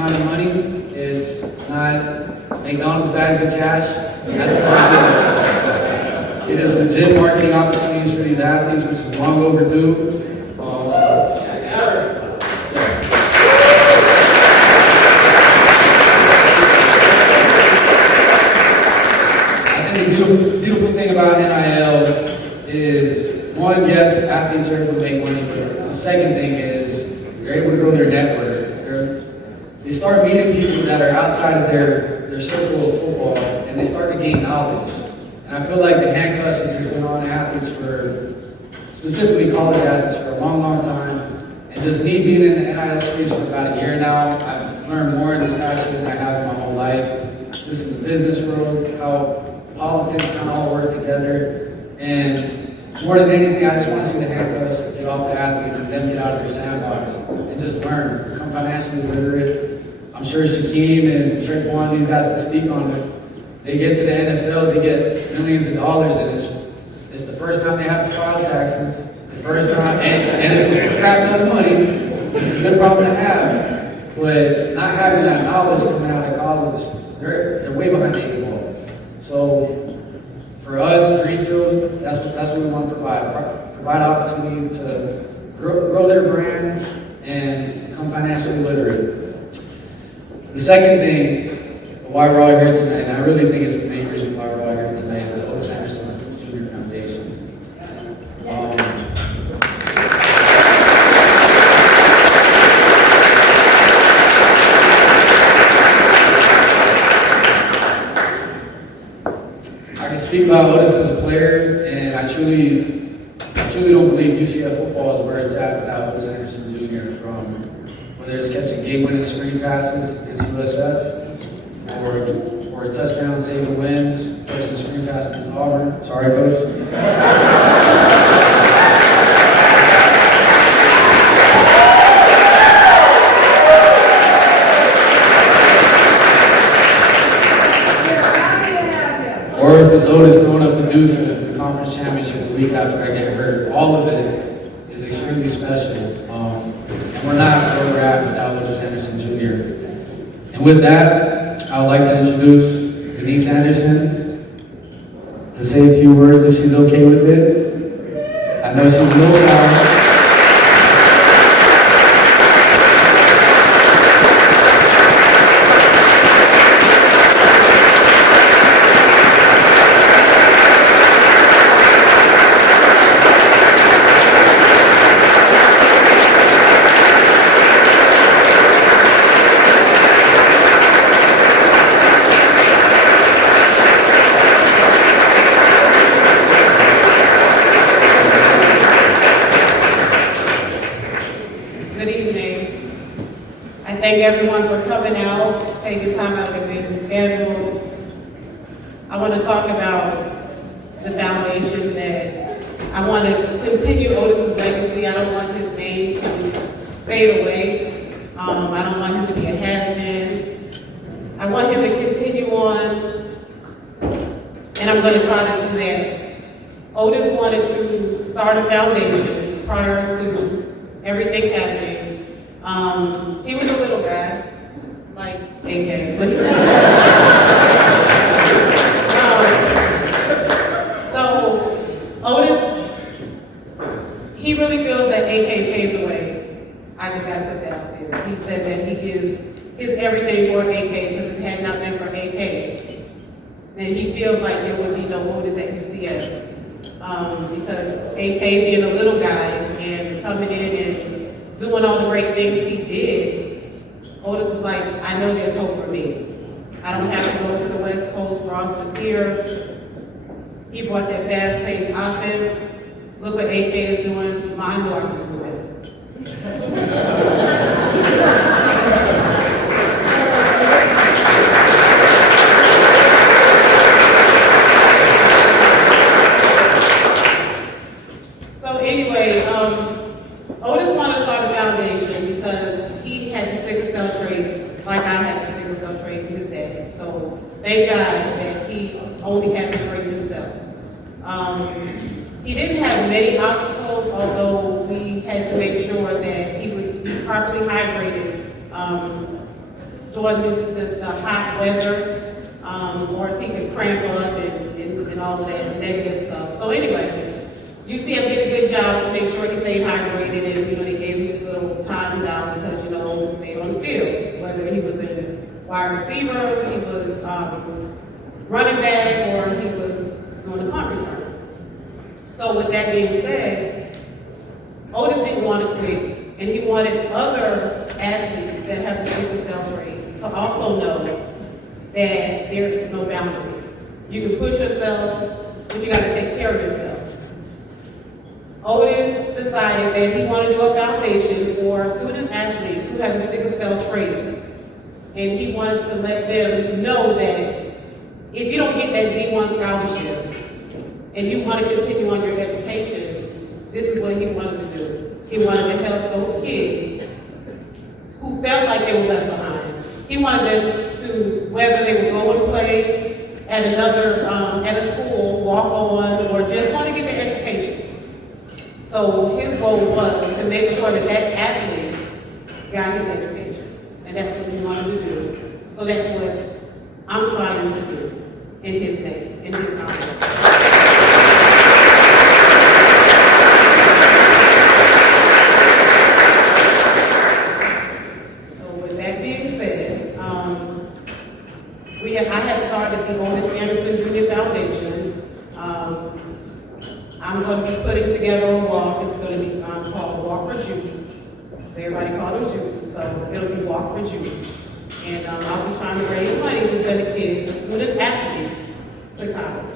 amount of money is not McDonald's bags of cash at the front end. It is legit marketing opportunities for these athletes, which is long overdue. I think the beautiful thing about NIL is, one, yes, athletes are able to make money, but the second thing is they're able to grow their network. They start meeting people that are outside of their circle of football, and they start to gain knowledge. And I feel like the handcuffs have just been on athletes specifically college athletes, for a long, long time. And just me being in the NIL space for about a year now, I've learned more in this past year than I have in my whole life. Just in the business world, how politics kind of all work together. And more than anything, I just want to see the handcuffs get off the athletes and them get out of their sandbox and just learn, become financially literate. I'm sure Shaquem and Traquan, these guys can speak on it. They get to the NFL, they get millions of dollars, and it's the first time they have to file taxes. The first time, and it's a crap ton of money. It's a good problem to have. But not having that knowledge coming out of college, they're way behind the eight ball. So for us, Dreamfield, that's what we want to provide opportunity to grow their brand and become financially literate. The second thing, why we're all here tonight, and I really think it's the main reason why we're all here tonight, is the Otis Anderson Junior Foundation. I can speak about Otis as a player, and I truly don't believe UCF football is where it's at without Otis Anderson Jr. From whether it's catching game-winning screen passes against USF, or a touchdown saving wins, catching screen passes against Auburn. Sorry, Coach. Or if it's Otis throwing up the deuces in the conference championship the week after I get hurt. All of it is extremely special. And we're not where we're at without Otis Anderson Jr. And with that, I would like to introduce Denise Anderson to say a few words if she's okay with it. I know she's a little shy. Thank everyone for coming out, taking time out of their busy schedules. I want to talk about the foundation that I want to continue Otis's legacy. I don't want his name to fade away. I don't want him to be a has-been. I want him to continue on, and I'm going to try to do that. Otis wanted to start a foundation prior to everything happening. He was a little guy, like AK. So Otis, he really feels that AK paved the way. I just gotta put that out there. He said that he gives his everything for AK because it had not been for AK, then he feels like there would be no Otis at UCF. Because AK being a little guy and coming in and doing all the great things he did, Otis is like, I know there's hope for me. I don't have to go to the West Coast. Ross is here. He brought that fast-paced offense. Look what AK is doing. I know I can do it. So anyway, Otis wanted to start a foundation because he had the sickle cell trait, like I had the sickle cell trait with his dad. So thank God that he only had the trait himself. He didn't have many obstacles, although we had to make sure that he would be properly hydrated during the hot weather, or he could cramp up and all of that negative stuff. So anyway, UCF did a good job to make sure he stayed hydrated, and they gave him his little times out because he stayed on the field, whether he was in wide receiver, he was running back, or he was doing the punt return. So with that being said, Otis didn't want to quit, and he wanted other athletes that have the sickle cell trait to also know that there is no boundaries. You can push yourself, but you got to take care of yourself. Otis decided that he wanted to do a foundation for student athletes who have the sickle cell trait, and he wanted to let them know that if you don't get that D1 scholarship and you want to continue on your education, this is what he wanted to do. He wanted to help those kids who felt like they were left behind. He wanted them to, whether they would go and play at at a school, walk on, or just want to get their education. So his goal was to make sure that that athlete got his education. And that's what he wanted to do. So that's what I'm trying to do in his name, in his honor. I have started the Otis Anderson Junior Foundation. I'm going to be putting together a walk. It's going to be called Walk for Juice. Everybody calls him Juice, so it'll be Walk for Juice. And I'll be trying to raise money to send a student athlete to college.